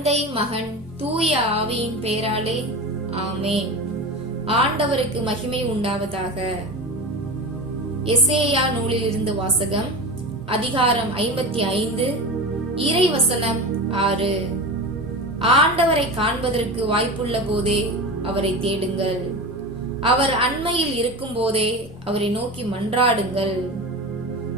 தந்தை மகன் தூய ஆவியின் பெயராலே ஆமேன். ஆண்டவருக்கு மகிமை உண்டாவதாக. எசேயா நூலிலிருந்து வாசகம் அதிகாரம் ஐம்பத்தி ஐந்து இறை வசனம் ஆறு. ஆண்டவரை காண்பதற்கு வாய்ப்புள்ள போதே அவரை தேடுங்கள். அவர் அண்மையில் இருக்கும் போதே அவரை நோக்கி மன்றாடுங்கள்.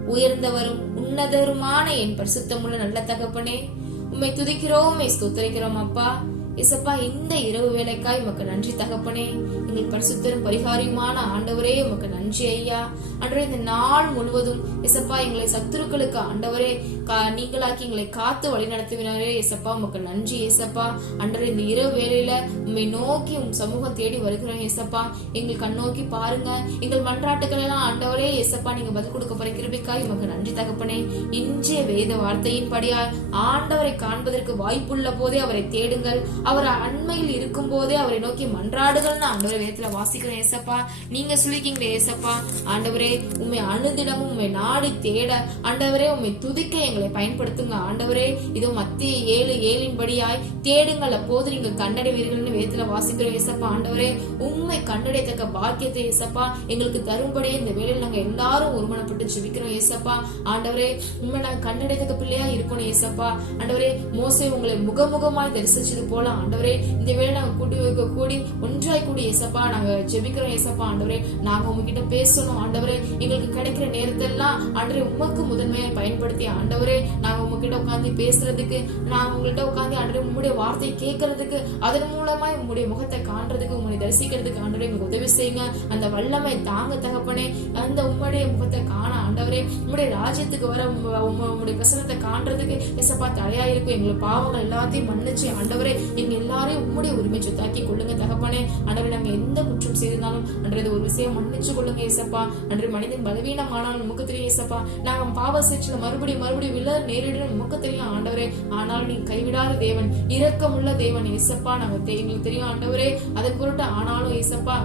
உயர்ந்தவரும் உன்னதருமான என் பரிசுத்தமுள்ள நல்ல தகப்பனே உம்மை துதிக்கிறோம் உம்மை ஸ்தோத்தரிக்கிறோம் அப்பா. இசப்பா இந்த இரவு வேலைக்காய் உமக்கு நன்றி தகப்பனே. எங்கள் பரிசுத்தரும் பரிகாரியுமான ஆண்டவரே உமக்கு நன்றி ஐயா. அன்றே இந்த நாள் முழுவதும் எசப்பா எங்களை சத்துருக்களுக்கு ஆண்டவரே கா- நீங்களாக்கி எங்களை காத்து வழி நடத்துவினாரே எசப்பா உமக்கு நன்றி ஏசப்பா அன்றே இந்த இரவு வேலையில உம்மை நோக்கி உன் சமூகம் தேடி வருகிறோம் இசப்பா. எங்கள் கண்ணோக்கி பாருங்க. எங்கள் மன்றாட்டுக்கள் எல்லாம் ஆண்டவரே இசப்பா நீங்க பதில் கொடுக்க போற கிருபிக்காய் உமக்கு நன்றி தகப்பனே. இன்றைய வேத வார்த்தையின் படியால் ஆண்டவரை காண்பதற்கு வாய்ப்புள்ள போதே அவரை தேடுங்கள். அவர் அண்மையில் இருக்கும் போதே அவரை நோக்கி மன்றாடுகள்னு ஆண்டவரை வேதத்துல வாசிக்கிறோம் ஏசப்பா நீங்க சொல்லிக்கீங்களே ஏசப்பா ஆண்டவரே உண்மை அணுதினமும் உண்மை நாடி தேட ஆண்டவரே உண்மை துதிக்க எங்களை பயன்படுத்துங்க. ஆண்டவரே இதோ மத்திய ஏழு ஏழின் படியாய் தேடுங்கள். அப்போது நீங்கள் கண்டடைவீர்கள்னு வேதத்துல வாசிக்கிறோம் ஏசப்பா ஆண்டவரே உண்மை கண்டடைத்தக்க பாக்கியத்தை ஏசப்பா எங்களுக்கு தரும்படியே இந்த வேலையில் நாங்க எல்லாரும் ஒருமனப்பட்டு ஜெபிக்கிறோம் ஏசப்பா. ஆண்டவரே உண்மை நாங்க கண்டடைத்தக்க பிள்ளையா இருக்கணும் ஏசப்பா. ஆண்டவரே மோசை உங்களை முகமுகமாய் தரிசிச்சது போல ஆண்டவரே இந்த வேலை நாங்க கூட்டி வைக்க கூடி ஒன்றாய் கூடி ஏசப்பா நாங்க ஜெபிக்கிறோம் ஏசப்பா ஆண்டவரே நாங்க உங்ககிட்ட பேசணும் ஆண்டவரே எங்களுக்கு கிடைக்கிற நேரத்தெல்லாம் ஆண்டவரே உமக்கு முதன்மையை பயன்படுத்தி ஆண்டவரே நாங்க உங்ககிட்ட உட்காந்து பேசுறதுக்கு நாங்க உங்கள்கிட்ட உட்காந்து ஆண்டவரே உங்களுடைய வார்த்தையை கேட்கறதுக்கு அதன் மூலமா உங்களுடைய முகத்தை காண்றதுக்கு உங்களை தரிசிக்கிறதுக்கு ஆண்டவரே எங்களுக்கு உதவி செய்யுங்க. அந்த வல்லமை தாங்க தகப்பனே அந்த உம்முடைய முகத்தை காண ஆண்டவரே உங்களுடைய ராஜ்யத்துக்கு வர உங்களுடைய உம்ம- பிரசனத்தை காண்றதுக்கு எசப்பா தடையா இருக்கும் எங்களுக்கு பாவங்கள் எல்லாத்தையும் மன்னிச்சு ஆண்டவரே எங்க எல்லாரையும் உம்முடைய உரிமை சொத்தாக்கி கொள்ளுங்க தகப்பனே. ஆண்டவரே நாங்க எந்த குற்றம் செய்திருந்தாலும் அன்றது ஒரு விஷயம் மன்னிச்சு கொள்ளுங்க ஏசப்பா அன்று மனிதன் பலவீனமானாலும் நமக்கு தெரியும் ஏசப்பா நாங்கள் பாவ சிற்சில மறுபடியும் மறுபடியும் விழ நேரிடும் நமக்கு தெரியும் ஆண்டவரே ஆனால் நீ கைவிடாத தேவன் இரக்கமுள்ள தேவன் ஏசப்பா நாங்கள் எங்களுக்கு தெரியும் ஆண்டவரே. அதன் பொருட்டு ஆனாலும் ஏசப்பா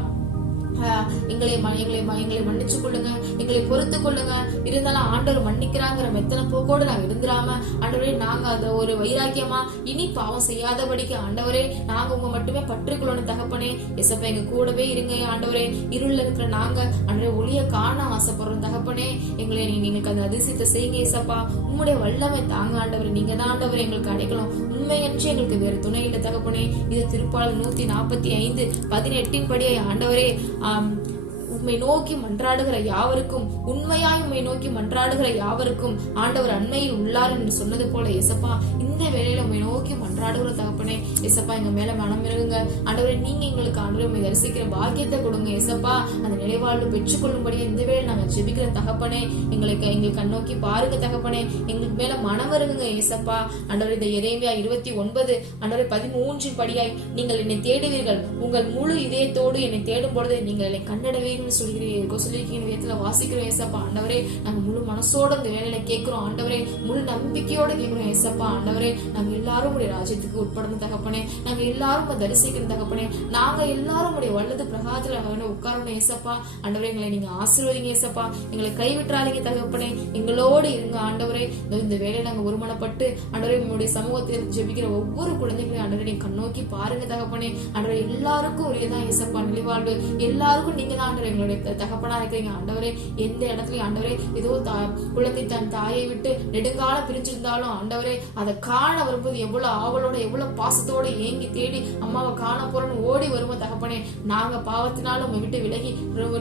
எங்களை எங்களை எங்களை மன்னிச்சு கொள்ளுங்க. எங்களை பொறுத்து கொள்ளுங்க. இருந்தாலும் ஆண்டவர் மன்னிக்கிறாங்கிற மெத்தனை போக்கோடு நாங்க இருந்துடாம ஆண்டவரே நாங்க அதை ஒரு வைராக்கியமா? இனி பாவம் செய்யாதபடிக்கு ஆண்டவரே நாங்க உங்க மட்டுமே பற்றுக்கொள்ளணும் தகப்பனே எசப்ப எங்க கூடவே இருங்க ஆண்டவரே. இருள்ல இருக்கிற நாங்க ஆண்டவரே ஒளிய காண ஆசைப்படுறோம் தகப்பனே. எங்களை நீங்களுக்கு எங்களுக்கு அந்த அதிசயத்தை செய்யுங்க ஏசப்பா. உங்களுடைய வல்லமை தாங்க ஆண்டவரே. நீங்க தான் ஆண்டவர் எங்களுக்கு அடைக்கலாம். உண்மையன்றி எங்களுக்கு வேறு துணை இல்லை தகப்பனே. இது திருப்பாளர் நூத்தி நாற்பத்தி ஐந்து பதினெட்டின் படியே ஆண்டவரே உம்மை நோக்கி மன்றாடுகிற யாவருக்கும் உண்மையாய் உம்மை நோக்கி மன்றாடுகிற யாவருக்கும் ஆண்டவர் அண்மையில் உள்ளார் என்று சொன்னது போல எசப்பா இந்த வேலையில உம்மை நோக்கி மன்றாடுகிற தகப்பனே எசப்பா எங்க மேல மனம் இருங்க ஆண்டவரை நீங்க எங்களுக்கு ஆண்டவரை உண்மை தரிசிக்கிற பாக்கியத்தை கொடுங்க எசப்பா அந்த நிலைவாழ்வு பெற்றுக்கொள்ளும்படி இந்த வேலை நாங்க ஜெபிக்கிற தகப்பனே எங்களுக்கு எங்களுக்கு கண்ணோக்கி பாருங்க தகப்பனே. எங்களுக்கு மேல மனம் வருங்க ஏசப்பா. ஆண்டவர் இந்த எரேமியா இருபத்தி ஒன்பது ஆண்டவர் பதிமூன்றின் படியாய் நீங்கள் என்னை தேடுவீர்கள். உங்கள் முழு இதயத்தோடு என்னை தேடும் பொழுது நீங்கள் என்னை கண்டடவீர்கள் சொல்கிறீர்கள் சொல்லியிருக்கீங்க வேதத்துல வாசிக்கிறோம் ஏசப்பா ஆண்டவரே நாங்க முழு மனசோட இந்த வேலையில கேட்கிறோம். ஆண்டவரே முழு நம்பிக்கையோட கேட்கிறோம் ஏசப்பா. ஆண்டவரே நாங்க எல்லாரும் உடைய ராஜ்யத்துக்கு உட்படணும் தகப்பனே நாங்க எல்லாரும் தரிசிக்கணும் தகப்பனே நாங்க எல்லாரும் உடைய வல்லது பிரகாரத்துல நாங்க உட்காரணும் ஏசப்பா. ஆண்டவரே எங்களை நீங்க ஆசீர்வதிங்க ஏசப்பா. எங்களை கைவிட்டுறாதீங்க தகப்பனே. எங்களோடு இருங்க ஆண்டவரே. இந்த வேலையை நாங்க ஒருமனப்பட்டு ஆண்டவரே உங்களுடைய சமூகத்தில் ஜெபிக்கிற ஒவ்வொரு குழந்தைகளையும் ஆண்டவரே நீங்க கண்ணோக்கி பாருங்க தகப்பனே. ஆண்டவரே எல்லாருக்கும் உரியதான் ஏசப்பா நிலைவாழ்வு. எல்லாருக்கும் நீங்க தான் ஆண்டவரே எங்களுடைய தகப்பனா இருக்கிறீங்க ஆண்டவரே எந்த இடத்துலயும் ஆண்டவரே ஏதோ தா- குழந்தை தன் தாயை விட்டு நெடுங்கால பிரிஞ்சிருந்தாலும் ஆண்டவரே அதை காண வரும்போது எவ்வளவு ஆவலோட எவ்வளவு பாசத்தோட ஏங்கி தேடி அம்மாவை காண போறோம்னு ஓடி வருவோம் தகப்பனே. நாங்க பாவத்தினால உங்க விட்டு விலகி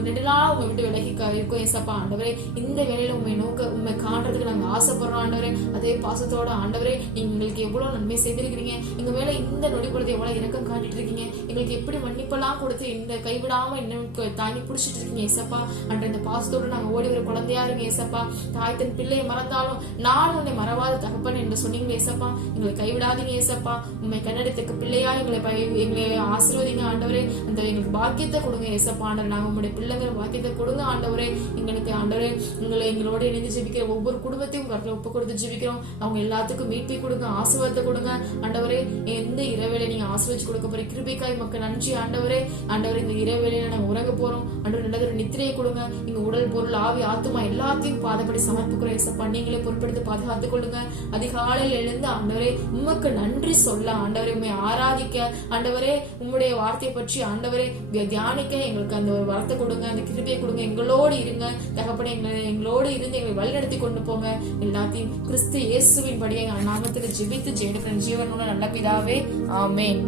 நெடுநாள் உங்க விட்டு விலகி இருக்கோம் ஏசப்பா ஆண்டவரே. இந்த வேலையில உண்மை நோக்க உண்மை காண்றதுக்கு நாங்க ஆசைப்படுறோம் ஆண்டவரே. அதே பாசத்தோட ஆண்டவரே நீங்க எங்களுக்கு எவ்வளவு நன்மை செய்திருக்கிறீங்க. எங்க மேல இந்த நொடி பொழுது எவ்வளவு இறக்கம் காட்டிட்டு இருக்கீங்க. எங்களுக்கு எப்படி மன்னிப்பெல்லாம் கொடுத்து இந்த கைவிடாம இன்னும் தாங்கி பிடிச்சி பிடிச்சிட்டு இருக்கீங்க ஏசப்பா. அன்ற இந்த பாசத்தோடு நாங்கள் ஓடி வர குழந்தையா இருங்க ஏசப்பா. தாய் தன் பிள்ளையை மறந்தாலும் நான் உன்னை மறவாத தகப்பன் என்று சொன்னீங்க ஏசப்பா. எங்களை கைவிடாதீங்க ஏசப்பா. உண்மை கன்னடத்துக்கு பிள்ளையா எங்களை பய- எங்களை ஆசீர்வதிங்க ஆண்டவரே. அந்த எங்களுக்கு பாக்கியத்தை கொடுங்க ஏசப்பா. ஆண்டவர் நாங்கள் உங்களுடைய பிள்ளைங்கிற பாக்கியத்தை கொடுங்க ஆண்டவரே. எங்களுக்கு ஆண்டவரே எங்களை எங்களோட இணைந்து ஜெபிக்கிற ஒவ்வொரு குடும்பத்தையும் கருத்தில் ஒப்பு கொடுத்து ஜெபிக்கிறோம் அவங்க எல்லாத்துக்கும் மீட்பை கொடுங்க ஆசீர்வாதத்தை கொடுங்க. ஆண்டவரே எந்த இரவேளை நீங்க ஆசீர்வதிச்சு கொடுக்க போற கிருபிக்காய் மக்கள் நன்றி ஆண்டவரே. ஆண்டவரே இந்த இரவேளையில நாங்கள் உறங்க போறோம். ஆண்டவரே ஆண்டு நல்லதொரு நித்திரையை கொடுங்க. நீங்க உடல் பொருள் ஆவி ஆத்துமா எல்லாத்தையும் பாதப்படி சமர்ப்பிக்கிற ஏசப்பா நீங்களே பொறுப்பெடுத்து பாதுகாத்துக் கொள்ளுங்க. அதிகாலையில் எழுந்து ஆண்டவரே உமக்கு நன்றி சொல்ல ஆண்டவரே உண்மை ஆராதிக்க ஆண்டவரே உம்முடைய வார்த்தையை பற்றி ஆண்டவரே தியானிக்க எங்களுக்கு அந்த ஒரு வார்த்தை கொடுங்க அந்த கிருபையை கொடுங்க. எங்களோடு இருங்க. தகப்பட எங்களை எங்களோடு இருந்து எங்களை வழிநடத்தி கொண்டு போங்க. எல்லாத்தையும் கிறிஸ்து இயேசுவின் படியை நாமத்தில் ஜெபித்து ஜெயிடுக்கிற ஜீவனோட நல்ல பிதாவே ஆமேன்.